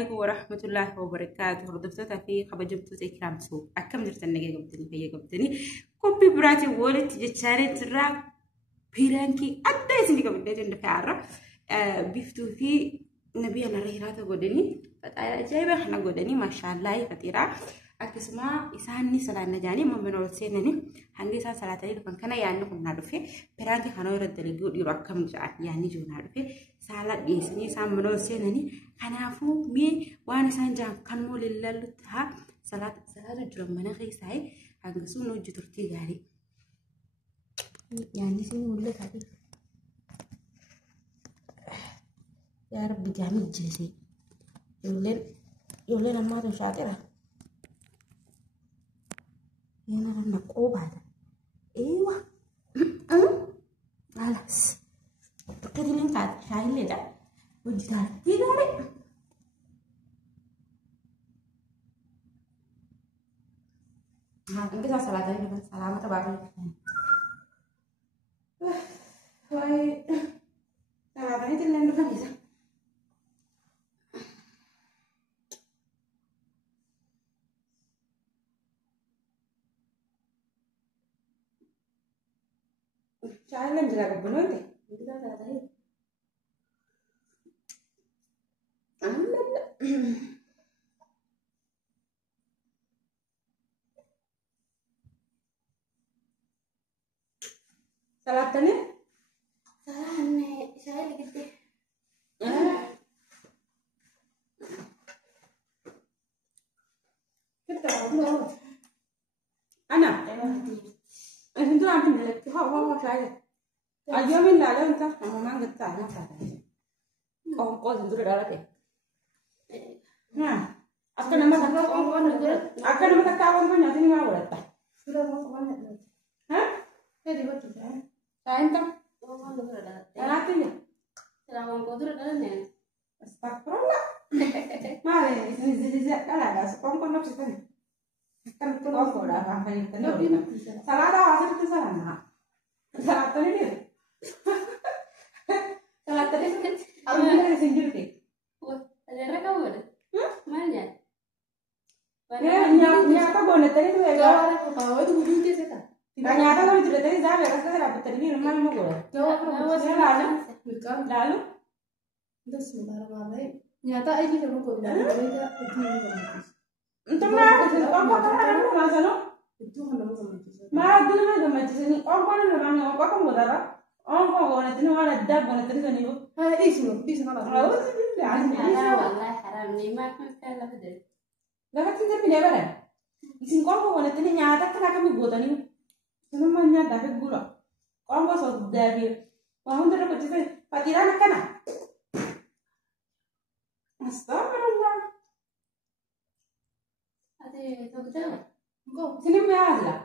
عليكم ورحمة الله وبركاته. هردفتها في خبجبتو زي كلام سوق أكم درت النجا قبتني هي قبتني كوبي براتي ولد تجتشاري ترى بيرانكي أدي سني قبل ده جنب كعرة بيفتو في نبي أنا ريرات قدني جايبة إحنا قدني ما شاء الله فتيرة أكسمع إساني سلام نجاني ما بنقول سينني عندي سان سلاتي لكن كنا يعني كنا نعرفه بيرانكي خنا يرد لجود يركم يعني جو نعرفه سالات بيسني سام بنقول سينني أنا فو مي وأنا سانجان كان مول الليل تها سلات جرم من غير ساي هنقصون وجه ترتي غاري يعني سين ولا كذي يا رب جامد جيسي يقولين أما تو شاطرة هنا النقوب هذا أيوة خلاص كذي لين كات شايل لي ده وجه ترتي غاري kita salah tadi bukan salah mata baru wah salah tadi jalan depan bisa jalan jalan benar deh kita salah tadi salah tadi salah nih saya lagi deh kita tahu anak itu ambil lagi hawa saya aja min dalam entah kamu mang getah anak saya kau sendiri dalam deh nah akan nama tak akan nama tak kawan kau nyati ni mana boleh tak sudah mau kemana hah jadi betul saya entah orang dulu ada artinya selama kau dulu ada nih astagfirullah mare ini kalau ada sekompon nak sih kan itu kau dah apa ini salah dah asal itu salah nak salah tadi ni salah tadi kan aku ni sendiri deh ada mereka kamu ada mana nyata bonnet tadi tu ya itu guru itu saya nyata kalau itu tadi saya rasa saya dapat tadi rumah mau gula lalu itu sebentar malah nyata aja kamu kau bilang beda itu mah apa kan masa no itu kan nama sama itu mah dulu mah sama itu ni apa nama apa kamu bodara apa bonnet ini mana dah bonnet tadi kan itu isu kalau والله حرام لي ما كنت كلا بدل لا كنت تبي نبرة isin kau bonnet ini nyata kan kami bodani semua nyata dapat gula kau nggak sah dari wahun terus kecil patiran kan astagfirullah هذه تقدر kau sini mana lah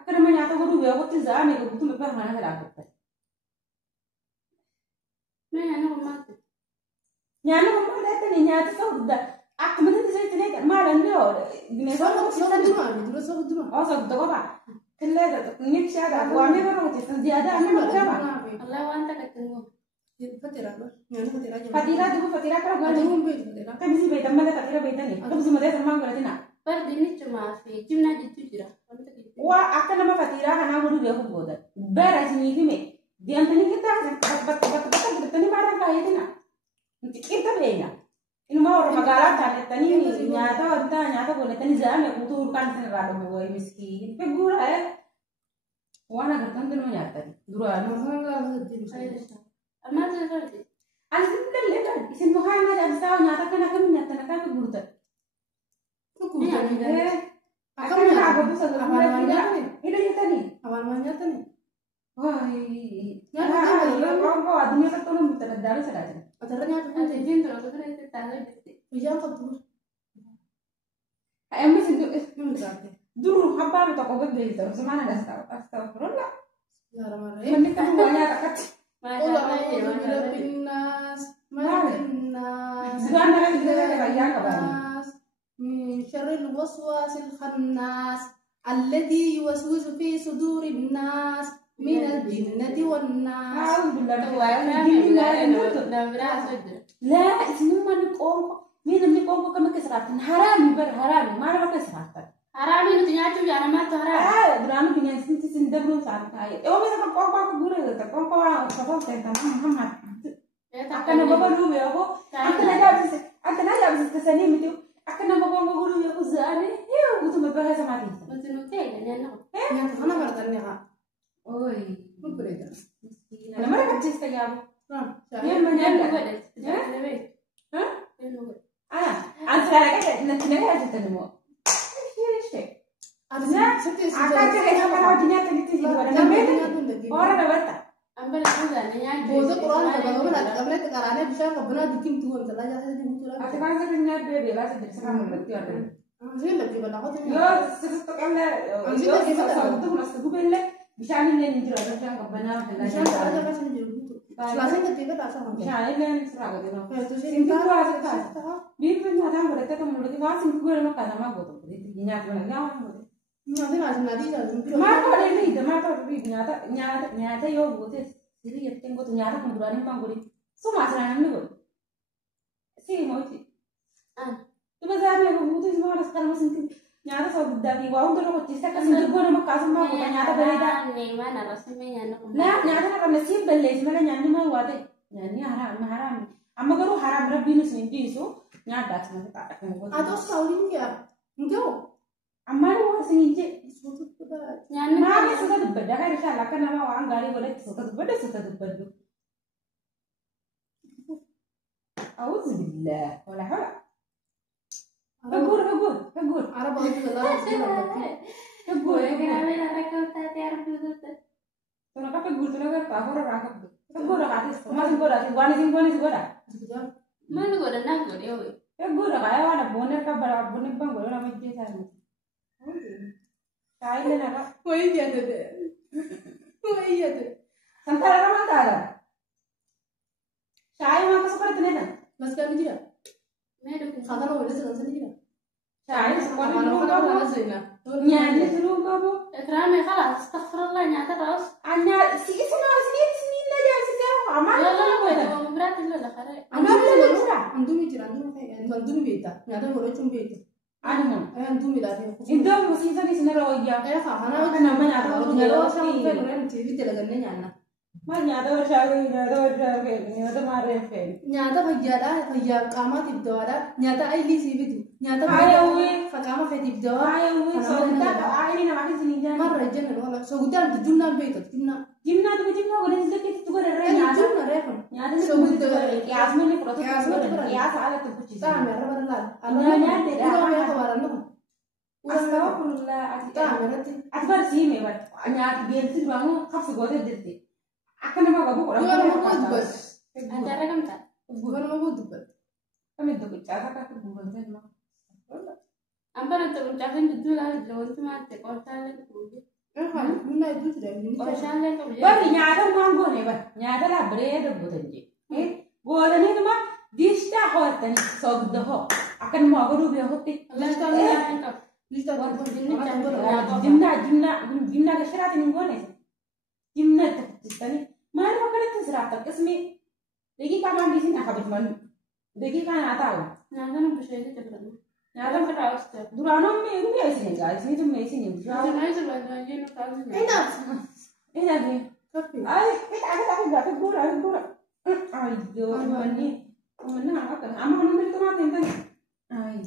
akan nama nyata guru biar kau tidak ane kau butuh apa mana lah kau ما أنا ما nyana kau lihat ni nyata kau dah aku mungkin saya tidak malam dia gini sama dulu oh sab tu apa كله نيك شادا وامي بروح تسن زيادة أنا ما كلامه الله وأنت كتنو فتيرة يعني فتيرة فتيرة كلا أنا قال هم بيت فتيرة كم زي بيت أما ده فتيرة بيتني كم زي مدرسة ما قلتنا برد نيجي ما في جمنا جتوجرا وأكن ما فتيرة أنا أقول له ياخد بودا برا سني في مي دي أنتني كده بس بتني ما رأيك هيدنا أنت كده بينا إنه ما هو مقالات عن التاني nyata boleh tani zaman aku tuh kan senrado mau miskin pegur wana kertan tuh nyata dulu ما تقدر alhamdulillah lekan isin muhammad jadi tahu nyata kan aku nyata nak aku gurta aku nak aku tuh satu ini nyata nih awal nyata nih wah kau adunya kan tuh nunggu terdalam saja ternyata ada jin terus itu tangga iya kok tuh emang sih berarti dulu apa itu kau beli terus mana dah tahu astagfirullah marah-marah mending kamu banyak tak من شر الوسواس الخناس الذي يوسوس في صدور الناس من الجنة والناس ولا براس وجه لا اسمه ما نقوم مين اللي نقوم كم كسرات حرامي بر حرامي ما أنا كسرات حرامي نتنياتو يعني ما تهرب برامي بني سنتي سندبرو صار كاي أو مثلا قوم قوم بقول هذا قوم قوم كفاف تنتم محمد أكنا بابا لوبي أبو أكنا جاب تسني متيو أكنا بابا بقول يا كوزاني يا وتم بها سمعتي مثل كي يعني أنا يا أنا برضه نها أوي مو بريدة أنا ما ركبت استجابة يا من يلا ها أنت لا كده نتناقش تنمو شيء أنا ستي أكاد كده كمان الدنيا تنتهي ولا نبيت ورا نبت أمبل كذا نياجي بوزة قرآن قبل تقرأنا بشار ربنا دكيم تقول تلا جاهز دي أتكلم عن الدنيا بيبي لا تدرس عن المدة زين لك ولا خاطر يا سيستك أنا يا سيستك صوتك مستقبل لك بشان اللي نجرا بشان ربنا عشان هذا بس نجرب لازم تبي تعرفون بشان اللي نسرع كده فتوشي انت واحد كذا بيبي ما دام بدك تكمل لك واحد نقول له كذا ما قلت نيات ولا نعم نادي لازم نادي لازم ما تقول لي ده ما تقول لي نيات يوم قلت سيري يتكلم قلت نيات كم دراني ما قولي سو ما سرنا نقول سي موتي تبى زارني أقول قلت إسمه أنا سكر مسكين نيات صوب دابي واو دلوا قلت إستك أسمع تقول أنا ما كاسم ما قلت نيات بريدا نيما أنا رسمي أنا لا نيات أنا نسيب بالليل ما نيات ما واده يعني حرام أما قالوا حرام ربي نسمين جيسو نيات دات ما تتعرف هذا صاولين يا نجو أما لو سنين جي يعني ما بس تدبر ده كان لك أنا ما وعن قاري ولا تدبر أعوذ بالله ولا حول فقول عرب أقول الله فقول لكن أنا ركبت تعرف دوت أنا كفقول تلاقي كافور راكب فقول راكب ما تقول راكب وانا تقول ما نقول أنا نقول يوي فقول راكب وانا بونر كبر بونر بانقول أنا ما جيت أنا تعال لنا وين يده وين يده سنترا ما تعال شاي ما كسبت لنا بس كم جرا ما يدك خاطر ولا سكان جرا شاي أنا أنا زينة نياني سلوك بابو إكرامي خلاص استغفر الله نيات راس أنا سنين لا جالس يسوي عمال لا مبرات لا خير عندهم جرا عندهم بيتا نادر ولا تم بيتا أنا عندهم لا إنتوا مسيطة في سنة رويا أنا فاهمة ما نعرف نجوا شام في تيجي تلاقينا يعني ما نعرف نعرف ما رفين nyata fayyaadha qaamaat ibdoodha nyata ayilii siifitu nyata faqaama feet ibdoo أيوة صوتك عيني ما في سنين جانا marra jenna wala sogudaan jumnaan beekatu جبنا ولا نزلت تقول الرجال jumna reefan يعني يا أسمعني كرة يا سعادة تبكي taame arraba laal أنا beeka warannu أستغفر الله taame irratti أكبر سيمي بس أنا بيرتي بانو خمس جودة درتي أكنا ما بقول duwar ma buu dubbat أنت رقمت duwar ma buu dubbat كم يدك جاتا كتبوا بنتين ما أمبر أنت بتعرفين تدور لو أنت ما تقول تعالى minna idduu ture وعشان لا تقول بس نيادا ما نقول بس نيادا لا بريد بودنجي بودني ما ديشتا هوتني صدقه أكن ما أقوله بيهوتي الله تعالى عنك جمنا كشرات نقول جمنا تستني ما أنا فكرت تسرع اسمي دقيقة كمان دي سنة خبر من دقيقة أنا أتعلم نعم بشيء تبرنا نعم ترى أستاذ دورانو مي أيسين جالس نيجي تم أيسين أنا عايز أبغى أجينا كذا إيه ده إيه أي إيه أنا تقول أيوه مني ومنها أكل أما أنا من تما تنتهي أيوه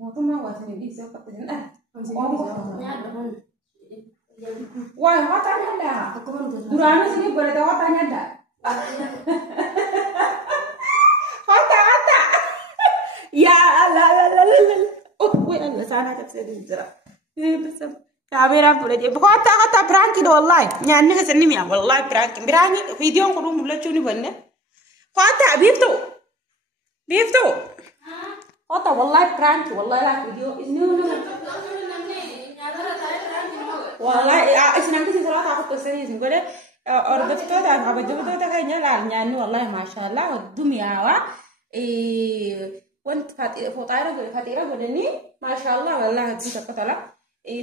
ما تما واسني دي سوى كتير wah watanya ada durana sini boleh tahu watanya ada wata ya la oh wih Allah sana tak saya dijera ini bersam kamera boleh jadi wata prank itu wallahi nyanyi kesini ya wallahi prank video yang kudu mulai cuni benda wata biftu wata wallahi prank wallahi lah video ini والله اسمع كذي صراحة أخذت السرير نقول أردت تودا عبد تودا كأنه لا يعني والله ما شاء الله الدنيا وانت فطيرة بدني ما شاء الله والله تنسى قتلا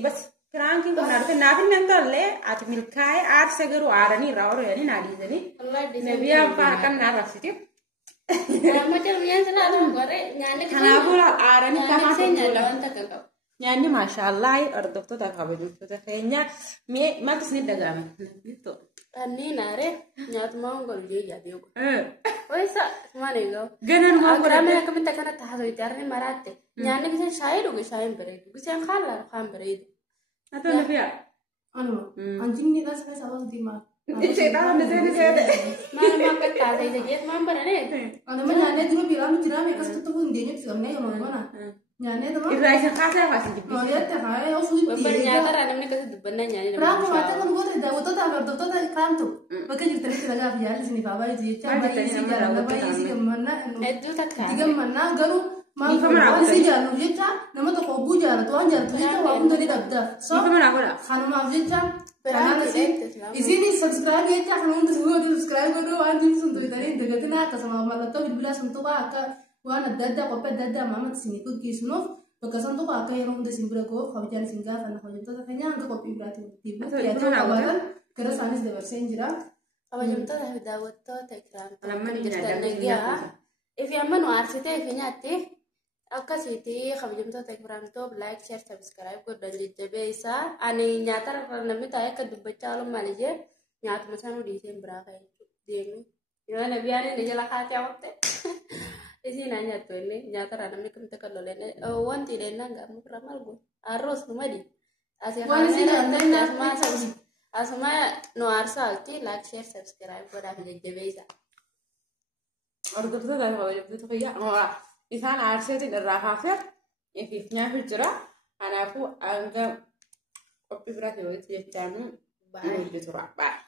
بس Frankin kun arfe nafin nan tolle at milkai at segeru arani rawro yani nadizani. Nabiya fa kan narafiti. Macam yang selalu gore nyane Kanafu arani kama lawan tak kau. Nyani mashallah ordokto ta kabaju ta kayaknya me matis ni dagame. Gitu. Ani nare nyat mau gol je jadi aku. Wesa mana ego? Ganan mau Aku ramai aku minta karena tahu itu arne marate. Nyane bisa saya dulu saya beri. Bisa yang kalah kan beri. Atau Nabiya? Anu, anjing ni dah saya salah di mana. Saya tahu ni saya ada. Mana mau kata saya jadi mampu ane. Anu mana nyane juga bilang cerita mereka setuju pun dia nyet suamnya yang mana. Nyane tu mah. Israel kasih apa sih? Oh ya teh hai, oh sulit dia. Bernyata rana ini kasih dubana nyane. Berapa mata kan gua tidak, waktu tu apa? Waktu tu kram tu. Maka juga terus kita gak biar di sini bawah itu. Coba isi jalan, bawah isi mana? Itu tak kan. Tiga mana? Garu mana? Isi jalan, jadi nama tu kau bujar, tuan jalan, tuan itu waktu tu tidak ada. So, kalau mau jadi Perana sih, isini subscribe ya cak, kalau untuk gua di subscribe gua doang anjing suntuk tadi deketin aku sama mama tuh bila suntuk aku, gua ada dada, kopet dada, mama sini tuh kisno, bekas suntuk aku yang untuk simbol gua, kalau jangan singgah, karena kalau itu katanya angka kopi berarti tiba, ya tuh kawaran, keras anis de bersenjera, apa jam tu dah Dawud tu tekran, jadi lagi ya, if yang mana arsite, if yang nyati. Akka siti khabijum to tekran to like share subscribe ko dalji tebe isa ani nyatar namni ta ek dubbacha lo malije nyat masanu di sembra kai demi yana biane ne jala ka ta wotte isi nanya to ne nyatar namni kum ta kallo le wanti de nanga mu ramal go arros no madi asia asma no arsa alti like share subscribe ko dalji tebe isa Order tu dah khabijum to kaya Isan arse ti darahafir, ififnya hujra, anaku angga kopi berat itu jadi jamu, baik itu apa?